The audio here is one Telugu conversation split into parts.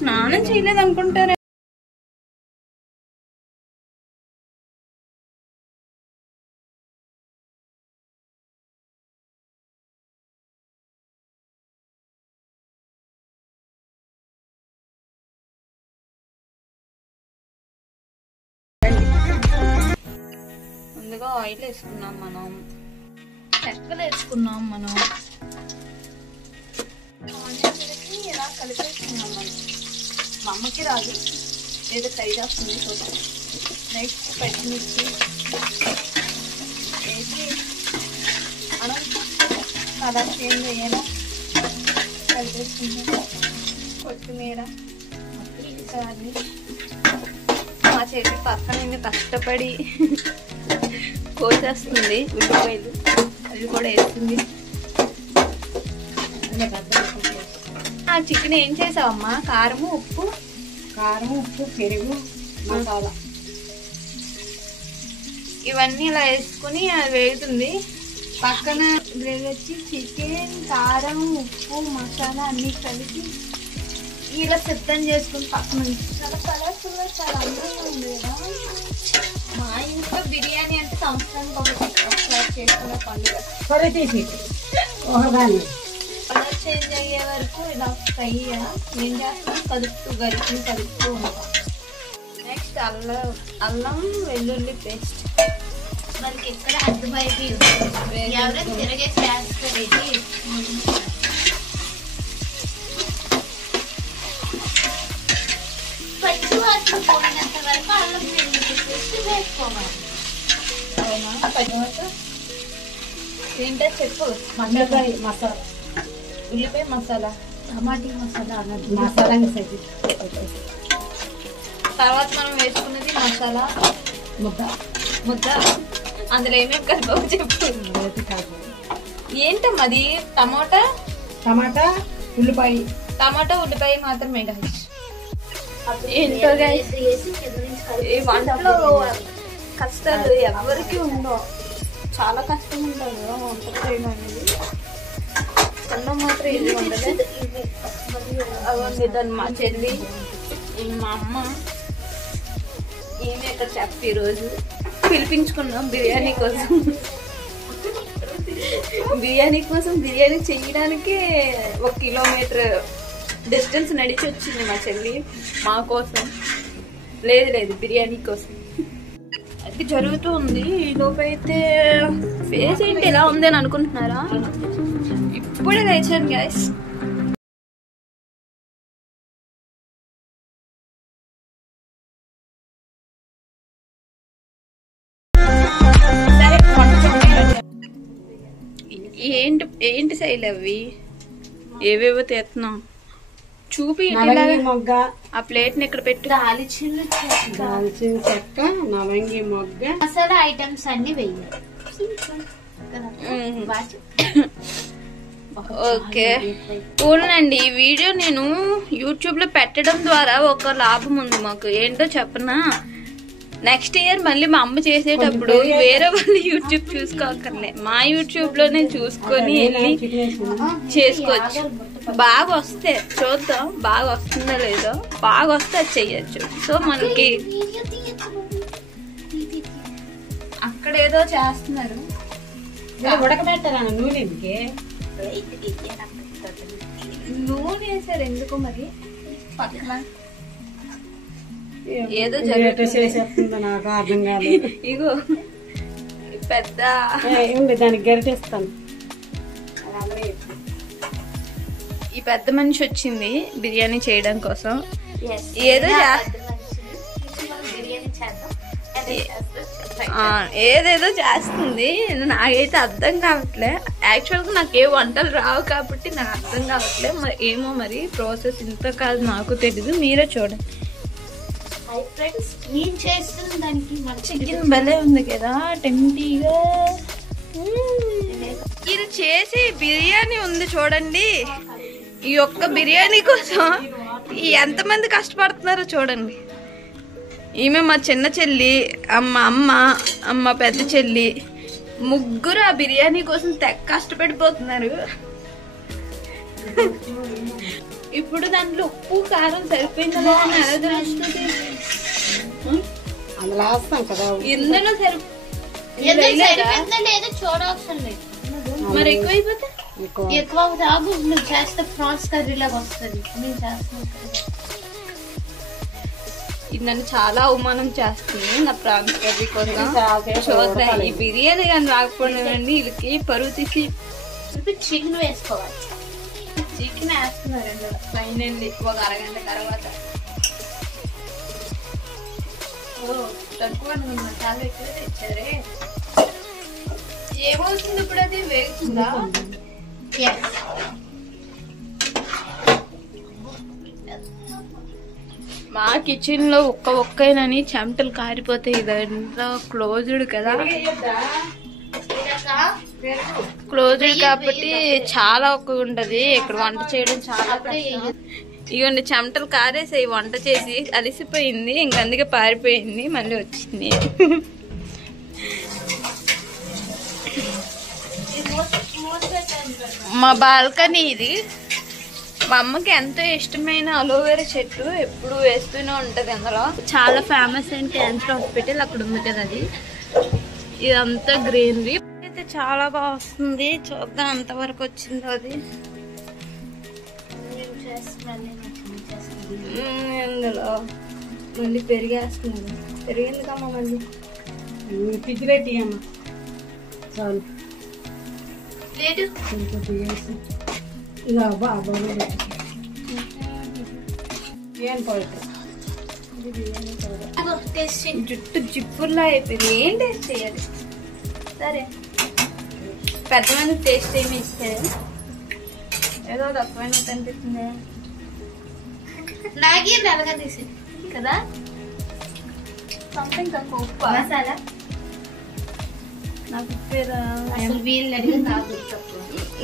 స్నానం చేయలేదు అనుకుంటారా? ముందుగా ఆయిల్ వేసుకున్నాం, మనం చెక్కలు వేసుకున్నాం, మనం ఇలా కలిపేసుకున్నాం. మనం మా అమ్మకి రాదు, ఏదో ట్రై చేస్తుంది చూద్దాం. నెక్స్ట్ పచ్చిమిర్చి వేసి మనం కలర్ చేంజ్ అయ్యేలా కలిపేసుకుంటాం. కొత్తిమీర ఈసారి మా చేతి పక్కన కష్టపడి కోసేస్తుంది ఉల్లిపాయలు, అవి కూడా వేస్తుంది. చికెన్ ఏం చేసావమ్మా? కారము ఉప్పు పెరుగు మసాలా ఇవన్నీ ఇలా వేసుకుని అది వేగుతుంది. పక్కన గ్రేవీ వచ్చి చికెన్, కారం, ఉప్పు, మసాలా అన్నీ కలిపి ఇలా సిద్ధం చేసుకుని పక్కన చాలా కలర్ఫుల్గా చాలా అందంగా ఉంది కదా. మా ఇంట్లో బిర్యానీ అంటే సంవత్సరానికి ఒకసారి చేసుకునే పండుగ. కలర్ చేంజ్ అయ్యే వరకు ఇలా ఫ్రై ఏం చేస్తాం, కలుపుతూ ఉంటాం. నెక్స్ట్ అల్లం వెల్లుల్లి పేస్ట్. మనకి ఎక్కడ అర్థమైంది ఎవరైనా తిరగేసి వేస్తారు. ఇది పచ్చి వాసన పోయినంత వరకు అల్లం వెల్లుల్లి పేస్ట్ వేసుకోవాలి. అవునా? తర్వాత ఏంటో చెప్పు. మండకాయ మసాలా, ఉల్లిపాయ మసాలా, టమాటీ మసాలా మసాలా. తర్వాత మనం వేసుకున్నది మసాలా ముద్ద. అందులో ఏమేమి కలిపావు చెప్పు. ఏంటమ్మా అది? టమాటా ఉల్లిపాయ మాత్రమే కదా. ఏంటో ఈ వంటలో కష్టాలు ఎవరికి ఉండవు, చాలా కష్టం ఉంటుంది వంట చేయడం అనేది. అన్నం మాత్రం ఇది ఉండదు. అవన్నీ దాన్ని మా చెల్లి, మా అమ్మ, ఏమి ఇక్కడ చెప్పి ఈరోజు పిలిపించుకున్నాం బిర్యానీ కోసం. బిర్యానీ చేయడానికి 1 కిలోమీటర్ డిస్టెన్స్ నడిచి వచ్చింది మా చెల్లి మా కోసం. లేదు బిర్యానీ కోసం అది జరుగుతూ ఉంది. ఈ లోపైతే ఫేస్ ఏంటి ఎలా ఉంది అని అనుకుంటున్నారా? ఇప్పుడే లేచాను గైస్. ఏంటి శైలి అవి? ఏవేవో తెస్తున్నాం, చూపి. మొగ్గ ఆ ప్లేట్ ని ఇక్కడ పెట్టు. దాల్చిన చెక్క, నవంగి మొగ్గ, మసాలా ఐటమ్స్ అన్ని వేయాలి. ఓకే చూడండి, ఈ వీడియో నేను యూట్యూబ్ లో పెట్టడం ద్వారా ఒక లాభం ఉంది మాకు. ఏంటో చెప్పనా, నెక్స్ట్ ఇయర్ మళ్ళీ మా అమ్మ చేసేటప్పుడు వేరే వాళ్ళు యూట్యూబ్ చూసుకోకర్లే, మా యూట్యూబ్ లోనే చూసుకొని చేసుకోవచ్చు. బాగా వస్తే చూద్దాం, బాగా వస్తుందో లేదో. బాగా వస్తే అది చెయ్యొచ్చు. సో మనకి అక్కడ ఏదో చేస్తున్నారు, ఉడకబెట్టారా నూనె వేసారు ఎందుకు మరి పక్కన ఏదో చేసేస్తుందో నాకు అర్థం కాదు. ఇగో పెద్ద దానికి గరిటేస్తాను. ఈ పెద్ద మనిషి వచ్చింది బిర్యానీ చేయడం కోసం. ఏదేదో చేస్తుంది, నాకైతే అర్థం కావట్లే. యాక్చువల్ గా నాకు ఏ వంటలు రావు కాబట్టి నాకు అర్థం కావట్లే. మరి ఏమో మరి ప్రాసెస్ ఇంత కాదు నాకు తెలీదు, మీరే చూడండి. చికెన్ భలే ఉంది కదా, టెంప్టీగా. ఇది చేసి బిర్యానీ ఉంది చూడండి. ఈ ఒక్క బిర్యానీ కోసం ఎంతమంది కష్టపడుతున్నారో చూడండి. ఈమె మా చిన్న చెల్లి, అమ్మ పెద్ద చెల్లి, ముగ్గురు ఆ బిర్యానీ కోసం తెగ కష్టపడిపోతున్నారు. ఇప్పుడు దాంట్లో ఉప్పు కారం సరిపోయిందా లేదా అని ఎలా తెలుస్తుంది? అందులో వేస్తాం కదా. ఇందులో లేదో చూడవసరం లేదు. మరి ఎక్కువైపోతే ఎక్కువ రాగు నువ్వు చేస్తే ప్రాన్స్ కర్రీ లాగా వస్తుంది. నేను చేస్తాను. ఇది నన్ను చాలా అవమానం చేస్తుంది నా ప్రాన్స్ కర్రీ కోసం. చూద్దాం ఈ బిర్యానీ కానీ రాకపోయినండి వీళ్ళకి పరువు తీసి. ఇప్పుడు చికెన్ వేసుకోవాలి. చికెన్ వేస్తున్నారండి ఫైనల్లీ ఒక అరగంట తర్వాత. తక్కువ చాలా ఎక్కువ తెచ్చారే. ఏమవుతుంది ఇప్పుడు? అది వేగుతుందా? మా కిచెన్ లో ఒక్కైనని చెమటలు కారిపోతాయి. ఇదంతా క్లోజ్డ్ కదా, క్లోజ్డ్ కాబట్టి చాలా ఒక్క ఉంటది. ఇక్కడ వంట చేయడం చాలా ఇవన్నీ చెమటలు కారేసాయి. వంట చేసి అలిసిపోయింది, ఇంకందుకే పారిపోయింది. మళ్ళీ వచ్చింది. మా బాల్కనీ ఇది. మా అమ్మకి ఎంతో ఇష్టమైన అలోవెరా చెట్టు ఎప్పుడు వేస్తూనే ఉంటది. అందులో చాలా ఫేమస్ అయిన క్యాన్సర్ హాస్పిటల్ అక్కడ ఉంది కదా, అది. ఇదంతా గ్రీనరీ అయితే చాలా బాగా వస్తుంది. చూద్దాం ఎంతవరకు వచ్చిందో అది. అందులో మళ్ళీ పెరిగేస్తుంది. పెరిగిందికమ్మా మళ్ళీ ఫ్రిడ్జ్ పెట్టి అమ్మ చాలు. లేదు ఇలా బాబా ఏం పోయిట్ జుట్టు జిప్పుర్లా అయిపోయింది. ఏం టేస్ట్ చేయాలి? సరే పెద్దమంది టేస్ట్ ఏమి ఇస్తే ఏదో తక్కువైనట్టు అనిపిస్తుంది నాగే నల్లగా తీసి కదా. సంథింగ్ తక్కువ ఉప్పు మసాలా నాకు ఉప్పేరా. అసలు వీళ్ళు అడిగి నాకు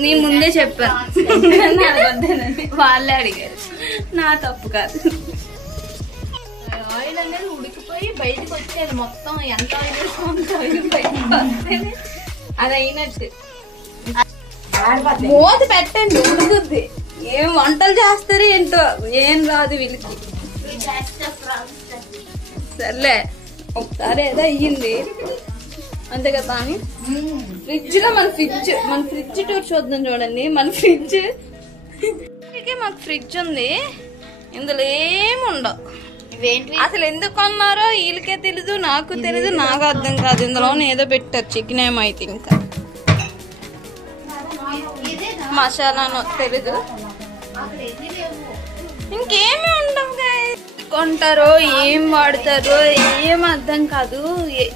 నేను ముందే చెప్పాను వాళ్ళే అడిగారు, నా తప్పు కాదు. ఆయిల్ అనేది ఉడికిపోయి బయటకు వచ్చేది మొత్తం. ఎంత ఆయిల్ బయటకు వస్తేనే అది అయినట్టు. మూత పెట్టండి ఉడుకుద్ది. ఏం వంటలు చేస్తారు ఏంటో, ఏం రాదు వీళ్ళకి. సర్లే ఒకసారి ఏదో అయ్యింది అంతే కదా. అని ఫ్రిడ్జ్ లో మన ఫ్రిడ్జ్ టూర్ చూద్దాం. చూడండి మన ఫ్రిడ్జ్. మాకు ఫ్రిడ్జ్ ఉంది, ఇందులో ఏముండవు. అసలు ఎందుకు కొన్నారో వీళ్ళకే తెలీదు, నాకు తెలీదు, నాకు అర్థం కాదు. ఇందులో ఏదో పెట్టారు చికెన్ ఏమో అయితే ఇంకా మసాలానో తెలీదు. ఇంకేమీ ఉండవు. కొంటారో ఏం వాడతారో ఏం అర్థం కాదు.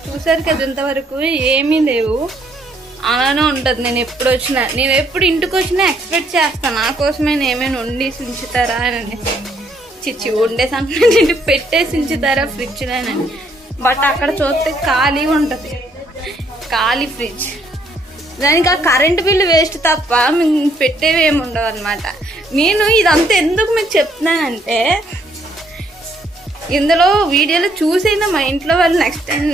చూసారు కదా ఇంతవరకు ఏమీ లేవు. అలానే ఉంటది. నేను ఎప్పుడు ఇంటికి వచ్చినా ఎక్స్పెక్ట్ చేస్తాను నా కోసమే ఏమైనా వండేసి ఉంచుతారా అని. చిచ్చి వండేసి అంటే పెట్టేసి ఉంచుతారా ఫ్రిడ్జ్ అని. బట్ అక్కడ చూస్తే ఖాళీ ఉంటది, ఖాళీ ఫ్రిడ్జ్. దానికి ఆ కరెంట్ బిల్లు వేస్ట్ తప్ప మీకు పెట్టేవి ఏమి ఉండవు అనమాట. నేను ఇదంతా ఎందుకు మీకు చెప్తున్నానంటే ఇందులో వీడియోలో చూసైనా మా ఇంట్లో వాళ్ళు నెక్స్ట్ టైం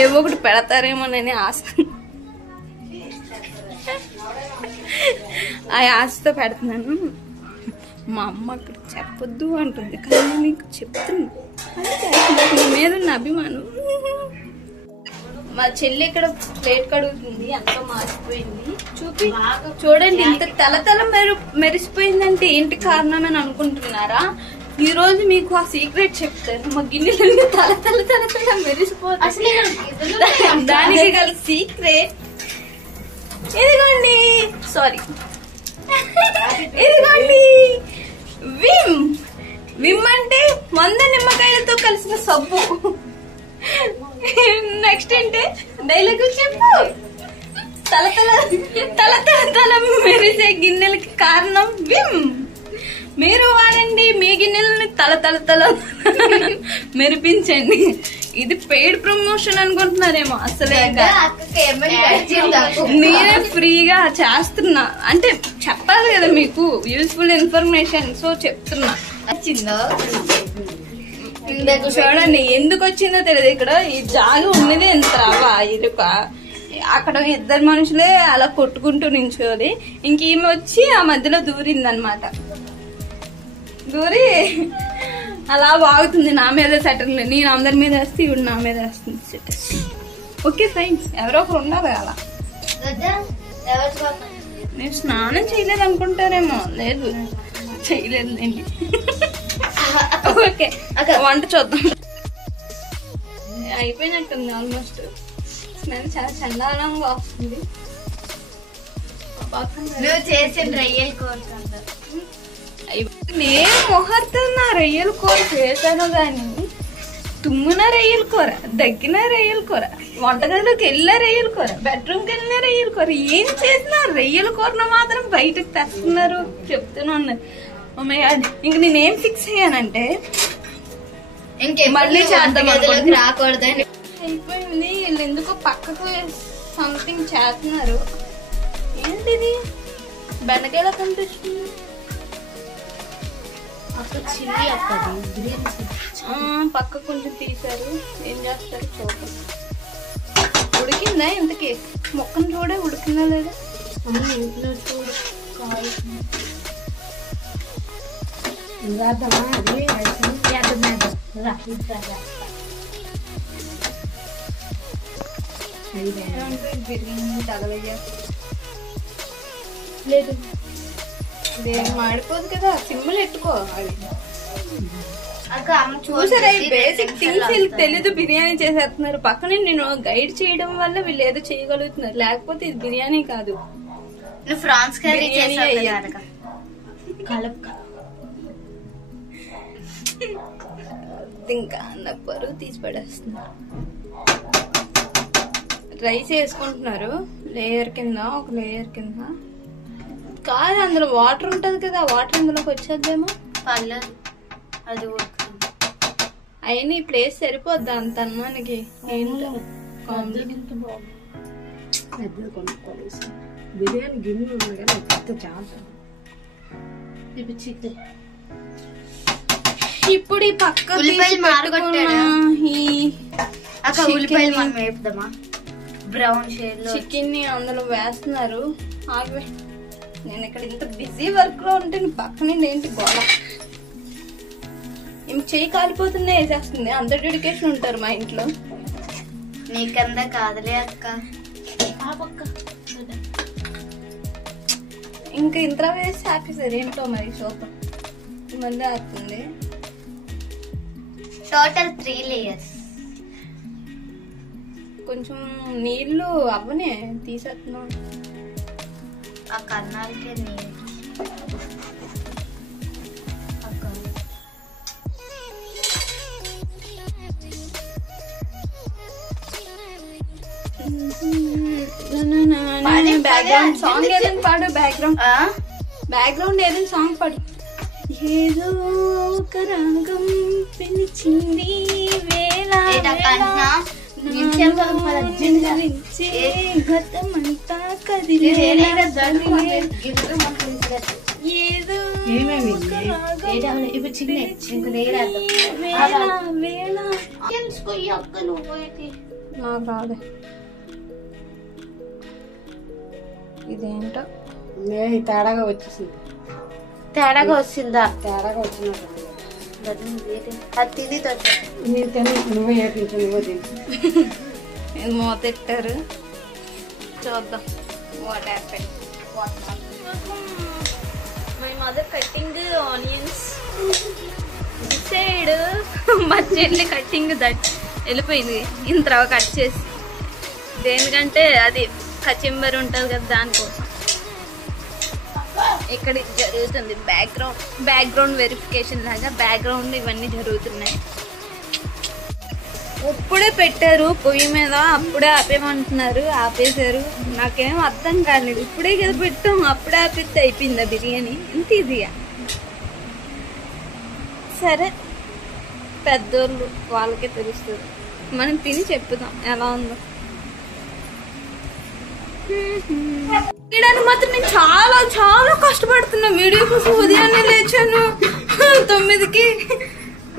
ఏవో ఒకటి పెడతారేమోనని ఆశ. ఆ ఆశతో పెడుతున్నాను. మా అమ్మ అక్కడ చెప్పొద్దు అంటుంది కానీ నీకు చెప్తున్నా. నీ మీద ఉన్న అభిమానం. మా చెల్లి ఇక్కడ ప్లేట్ కడుగుతుంది, ఎంతో మార్చిపోయింది. చూడండి ఇంత తల మెరిసిపోయిందంటే ఏంటి కారణం అని అనుకుంటున్నారా? ఈ రోజు మీకు ఆ సీక్రెట్ చెప్తాను. మా గిన్నెలన్నీ తల మెరిసిపోతాయి. దానికి గల సీక్రెట్ ఇదిగోండి. సారీ ఇదిగోండి విమ్ అంటే 100 నిమ్మకాయలతో కలిసిన సబ్బు. నెక్స్ట్ ఏంటి డైలాగ్ చెప్పు. తల మెరిసే గిన్నెలకి కారణం విమ్. మీరు వాడండి, మీ గిన్నెలని తల మెరిపించండి. ఇది పెయిడ్ ప్రమోషన్ అనుకుంటున్నారేమో. అసలే నేనే ఫ్రీగా చేస్తున్నా అంటే చెప్పాలి కదా మీకు యూస్ఫుల్ ఇన్ఫర్మేషన్. సో చెప్తున్నా. చూడండి ఎందుకు వచ్చిందో తెలియదు. ఇక్కడ ఈ జాలి ఉన్నది ఎంత రావా ఇరుక. అక్కడ 2 మనుషులే అలా కొట్టుకుంటూ నించోలి. ఇంకేమి వచ్చి ఆ మధ్యలో దూరింది అనమాట. దూరి అలా బాగుతుంది. నా మీద సెటర్ లేదు, నేను అందరి మీద వేస్తే ఇవి నా మీద వేస్తుంది సెటర్. ఓకే ఫైన్, ఎవరో ఒకరు ఉన్నారు అలా. నేను స్నానం చేయలేదు అనుకుంటారేమో. లేదు చేయలేదులేండి. ఓకే వంట చూద్దాం. అయిపోయినట్టుంది ఆల్మోస్ట్. స్మెల్ చాలా చండాలంగా వస్తుంది. నేను మొహర్తున్నా రొయ్యల కూర చేశాను కానీ తుమ్మున రొయ్యల కూర, దగ్గిన రొయ్యల కూర, వంటగదిలోకి వెళ్ళిన రొయ్యల కూర, బెడ్రూమ్కి వెళ్ళిన రొయ్యల కూర, ఏం చేసినా రొయ్యల కూరను మాత్రం బయటకు తెస్తున్నారు. చెప్తూనే ఉన్నారు. ఇంక నేనేం ఫిక్స్ అయ్యానంటే మళ్ళీ రాకూడదని అయిపోయింది. వీళ్ళు ఎందుకో పక్కకు సంథింగ్ చేస్తున్నారు. ఏంటిది బెండకాయలా కనిపిస్తుంది. పక్క కొంచెం తీశారు. ఏం చేస్తారు చూద్దాం. ఉడికిందా ఇంతకీ? మొక్కను చూడే ఉడికిందా లేదా? బిర్యానీ తగలయ్యా లేదు, ఇదేం మాడిపోదు కదా. సిమ్ములు ఎట్టుకోవాలి. చూసారా బేసిక్ థింగ్స్ వీళ్ళకి తెలీదు, బిర్యానీ చేసేస్తున్నారు. పక్కనే నేను గైడ్ చేయడం వల్ల వీళ్ళు ఏదో చేయగలుగుతున్నారు. లేకపోతే ఇది బిర్యానీ కాదు. ఫ్రాన్స్ కర్రీ ఇంకా అన్న పరుగు తీసి పడేస్తున్నారు. రైస్ వేసుకుంటున్నారు లేయర్ కింద, ఒక లేయర్ కింద. కాదు అందులో వాటర్ ఉంటది కదా, వాటర్ అందులోకి వచ్చేద్దేమో. అది అయినా ఈ ప్లేస్ సరిపోద్దా అంత అన్నానికి? ఏంటో బిర్యానీ గిన్నె ఉంది కదా, పెద్ద చాలా. ఇప్పుడు ఈ పక్క ఉల్లిపాయలు మనం వేపుదామా? బ్రౌన్ షేడ్ లో చికెన్ ని అందులో వేస్తున్నారు. ఆగి నేను ఇక్కడ ఇంత బిజీ వర్క్ లో ఉంటే పక్కన ఏంటి గోడ. చెయ్యి కాలిపోతుందే వేసేస్తుంది. అంత డెడికేషన్ ఉంటారు మా ఇంట్లో. నీకందా కాదులే అక్క. ఇంకా ఇంత వేసి ఆపేసారు. ఏంటో మరి సోప మళ్ళీ ఆడుతుంది. Total 3 layers. కొంచెం నీళ్లు అవ్వనే తీసేస్తున్నా. ఆ కన్నాలకే నీళ్ళు. బ్యాక్గ్రౌండ్ సాంగ్ ఏదైనా పాడు. బ్యాక్గ్రౌండ్ ఏదైనా సాంగ్ పాడు. ఏదో ఒక రాగం పిలిచింది వేళ గతమంతా కదిలేదో నాకు రాదే. ఇదేంటో తేడాగా వచ్చేసింది. తేడాగా వచ్చిందా? తేడాగా వచ్చినట్టు అది తిని నేను తిని నువ్వే ఏపించు, నువ్వే తిని. ఇది మూతెట్టారు. చూద్దాం what happen. My mother cutting onions. Side మా చెల్లి కట్టింగ్ దట్ వెళ్ళిపోయింది. ఇంత కట్ చేసి దేనికంటే అది కచింబరి ఉంటుంది కదా దానికోసం. ఇక్కడ జరుగుతుంది బ్యాక్గ్రౌండ్ వెరిఫికేషన్ లాగా. బ్యాక్గ్రౌండ్ ఇవన్నీ జరుగుతున్నాయి. ఇప్పుడే పెట్టారు పొయ్యి మీద, అప్పుడే ఆపేమంటున్నారు. ఆపేశారు. నాకేం అర్థం కాలేదు. ఇప్పుడే కదా పెట్టాం, అప్పుడే ఆపేస్తే అయిపోయిందా బిర్యానీ? ఇంత ఈజీగా. సరే పెద్దోళ్ళు వాళ్ళకే తెలుస్తుంది. మనం తిని చెప్పుదాం ఎలా ఉందో. తీయడానికి మాత్రం నేను చాలా చాలా కష్టపడుతున్నా. వీడియో కోసం ఉదయాన్నే లేచాను 9కి.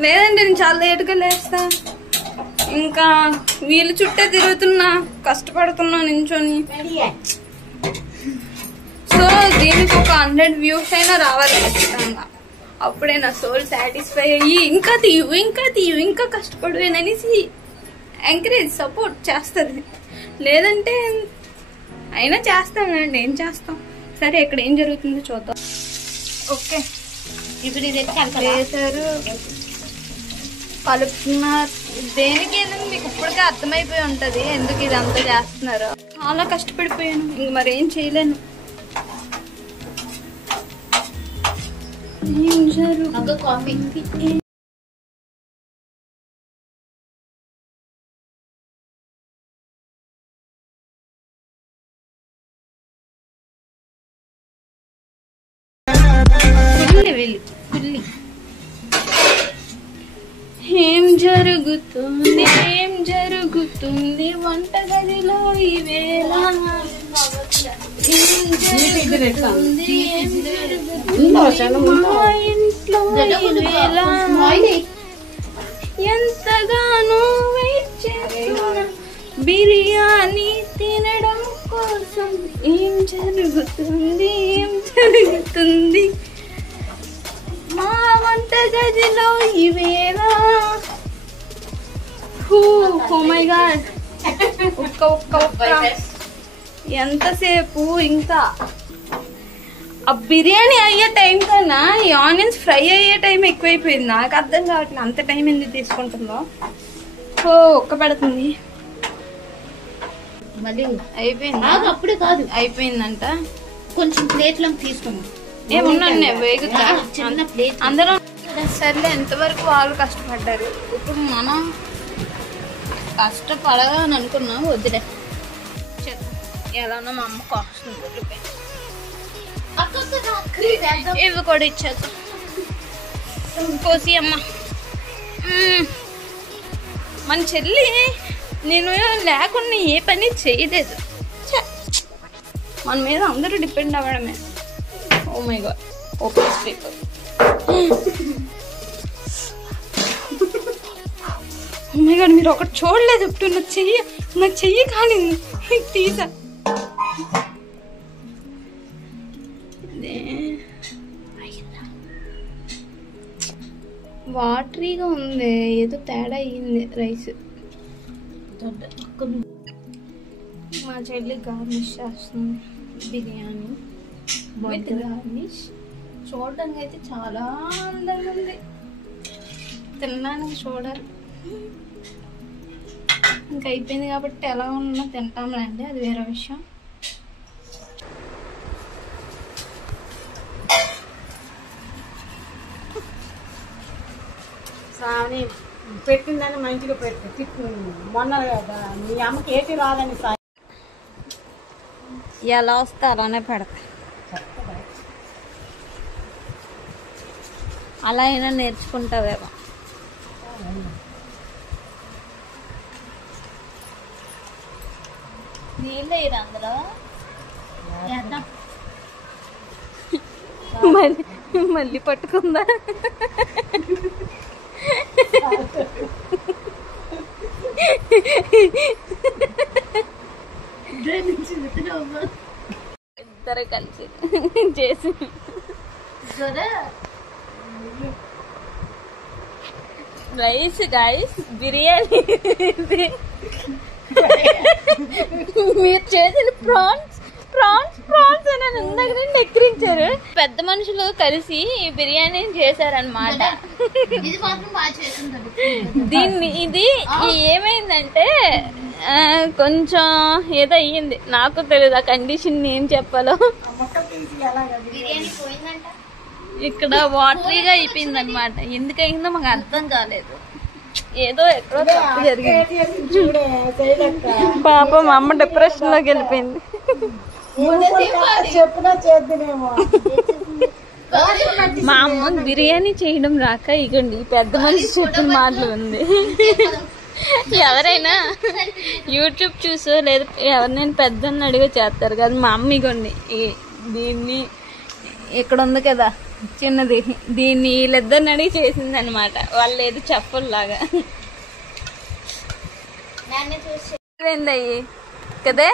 లేదంటే నేను చాలా లేటుగా లేస్తా. ఇంకా వీళ్ళు చుట్టే తిరుగుతున్నా, కష్టపడుతున్నా నించొని. సో దీనికి ఒక 100 వ్యూస్ అయినా రావాలి ఖచ్చితంగా. అప్పుడే నా సోల్ సాటిస్ఫై అయ్యి ఇంకా తీయు ఇంకా కష్టపడవేననేసి ఎంకరేజ్ సపోర్ట్ చేస్తుంది. లేదంటే అయినా చేస్తానండి, ఏం చేస్తాం. సరే ఇక్కడ ఏం జరుగుతుందో చూద్దాం. ఓకే ఇప్పుడు ఇది వేసారు కలుపుతున్నా. దేనికి ఏదైనా మీకు ఇప్పటికే అర్థమైపోయి ఉంటది ఎందుకు ఇదంతా చేస్తున్నారు. చాలా కష్టపడిపోయాను, ఇంక మరేం చేయలేను. కాఫీ ఏం జరుగుతుంది వంటగదిలో ఈవేళ, ఏం జరుగుతుంది మా ఇంట్లో ఈవేళ, ఎంతగానో వెయిట్ చేస్తున్నా బిర్యానీ తినడం కోసం. ఏం జరుగుతుంది మా వంటగదిలో ఈవేళ. ఓ మై గాడ్, ఒక్క ఎంతసేపు ఇంకా ఆ బిర్యానీ అయ్యే టైం కన్నా ఈ ఆనియన్స్ ఫ్రై అయ్యే టైం ఎక్కువైపోయింది. నాకు అర్థం కావట్లేదు అంత టైం ఎందుకు తీసుకుంటుందో. ఒక్క పెడుతుంది మళ్ళీ అయిపోయింది. అప్పుడే కాదు, అయిపోయిందంట. కొంచెం ప్లేట్లో తీసుకున్నాం. ఏమున్నా వేగుతా చిన్న ప్లేట్ అందరూ. సర్లే, ఎంతవరకు వాళ్ళు కష్టపడ్డారు, ఇప్పుడు మనం కష్టపడని అనుకున్నాం. వద్దులే, ఎలా ఉన్నా మా అమ్మ కాస్తుంది. ఇవి కూడా ఇచ్చాక కోసి అమ్మ. మన చెల్లి నేను లేకుండా ఏ పని చేయలేదు. మన మీద అందరూ డిపెండ్ అవ్వడమే. Oh my god, open speaker. Oh my god, మీరు ఒకటి చూడలేదు. ఇప్పుడు నా చెయ్యి కానీ తీసా. వాటరీగా ఉంది, ఏదో తేడా అయ్యింది రైస్. మా చెల్లి గార్నిష్ చేస్తుంది బిర్యానీ విత్ గార్నిష్. చూడడానికి అయితే చాలా అందంగా ఉంది, తినడానికి చూడాలి. ఇంకా అయిపోయింది కాబట్టి ఎలా ఉన్నా తింటాంలేండి, అది వేరే విషయం. సాని పెట్టిందని మంచిగా పెట్టి మొన్న కదా మీ అమ్మకి ఏటి రాదని ఎలా వస్తే అలానే పెడతా. అలా అయినా నేర్చుకుంటావేమో. నీళ్ళు వేయరు అందులో. మళ్ళీ పట్టుకుందా? ఇద్దరు కలిసి చేసి రైస్ గైస్ బిర్యానీ. మీరు చేసిన ప్రాన్స్ అని ఇందాక నుండి ఎక్కిరించారు. పెద్ద మనుషులు కలిసి బిర్యానీ చేశారనమాట. దీన్ని ఇది ఏమైందంటే కొంచెం ఏదో అయ్యింది, నాకు తెలియదు ఆ కండిషన్ ఏం చెప్పాలో. ఇక్కడ వాటరీగా అయిపోయింది అనమాట. ఎందుకయిందో మాకు అర్థం కాలేదు, ఏదో ఎక్కడో తప్పు జరిగింది. పాపం మా అమ్మ డిప్రెషన్ లోకి వెళ్ళిపోయింది. మా అమ్మ బిర్యానీ చేయడం రాక ఇగోండి పెద్ద మనిషి చెప్పిన మాటలు ఉంది. ఎవరైనా యూట్యూబ్ చూసో లేదా ఎవరినైనా పెద్దన్న అడిగో చేస్తారు కదా. మా అమ్మ ఇగోండి దీన్ని ఇక్కడ ఉంది కదా చిన్నది, దీన్ని వీళ్ళిద్దరిని అడిగి చేసింది అనమాట. వాళ్ళు ఏదో చెప్పలాగా ఏందయ్యి కదే.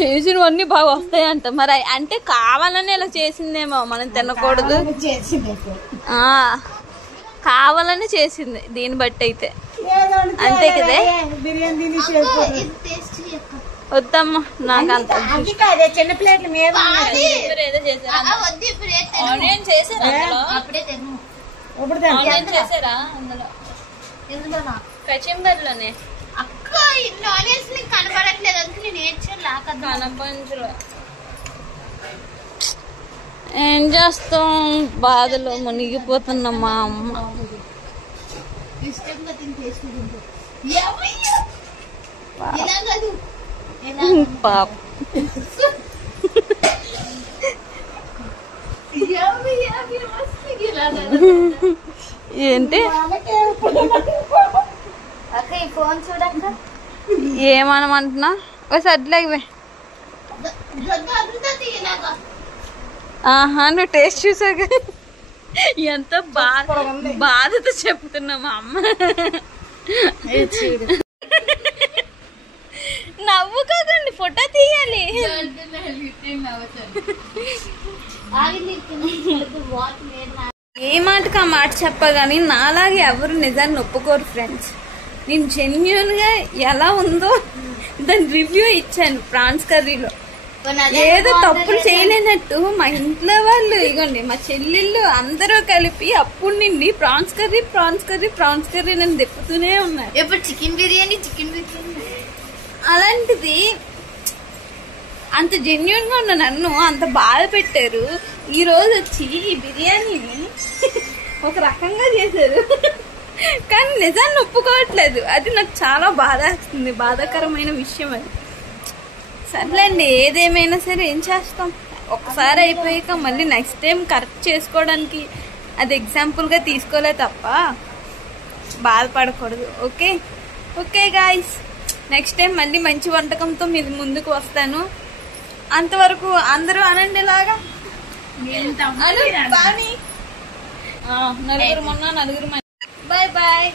చేసినవన్నీ బాగా వస్తాయంట. మరి అంటే కావాలని ఇలా చేసిందేమో, మనం తినకూడదు, కావాలని చేసింది దీన్ని బట్టి అయితే. అంతే కదే, వద్దమ్మా నాకు అంత చిన్న ప్లేట్ల మీద చేసారా అందులో కచింబర్లోనే అక్క ఇన్ని ఆనియన్స్ కనబడట్లేదు, అందుకే నేను కనపంచులో ఏం చేస్తాం, బాధలో మునిగిపోతున్నాం. మా అమ్మ ఇష్టంగా పాప ఏంటి అక్క ఈ ఫోన్ చూడక్క. ఏమనమంటున్నా ఒకసారి అట్లాగే. ఆహా, నువ్వు టేస్ట్ చూసాక ఎంత బాధతో చెప్తున్నా మా అమ్మ. నవ్వు కదండి, ఫోటో తీయాలి. ఏ మాటకు ఆ మాట చెప్పగాని నాలాగే ఎవరు నిజాన్ని ఒప్పుకోరు ఫ్రెండ్స్. నేను జెన్యూన్ గా ఎలా ఉందో దాని రివ్యూ ఇచ్చాను ప్రాన్స్ కర్రీలో. ఏదో తప్పులు చేయలేనట్టు మా ఇంట్లో వాళ్ళు, ఇగోండి మా చెల్లెళ్ళు అందరూ కలిపి అప్పుడు నుండి prawns curry prawns curry prawns curry నన్ను తిప్పుతూనే ఉన్నారు. ఎప్పుడు చికెన్ బిర్యానీ అలాంటిది అంత జెన్యూన్ గా ఉన్న నన్ను అంత బాధ పెట్టారు. ఈ రోజు వచ్చి ఈ బిర్యానీని ఒక రకంగా చేశారు, కానీ నిజాన్ని ఒప్పుకోవట్లేదు. అది నాకు చాలా బాధేస్తుంది, బాధాకరమైన విషయం అది. సర్లేండి, ఏదేమైనా సరే ఏం చేస్తాం, ఒక్కసారి అయిపోయాక మళ్ళీ నెక్స్ట్ టైం కరెక్ట్ చేసుకోవడానికి అది ఎగ్జాంపుల్గా తీసుకోలే తప్ప బాధపడకూడదు. Okay okay guys, next time మళ్ళీ మంచి వంటకంతో మీ ముందుకు వస్తాను. అంతవరకు అందరూ అనండి ఇలాగా. నలుగురు మొన్న నలుగురు. Bye bye.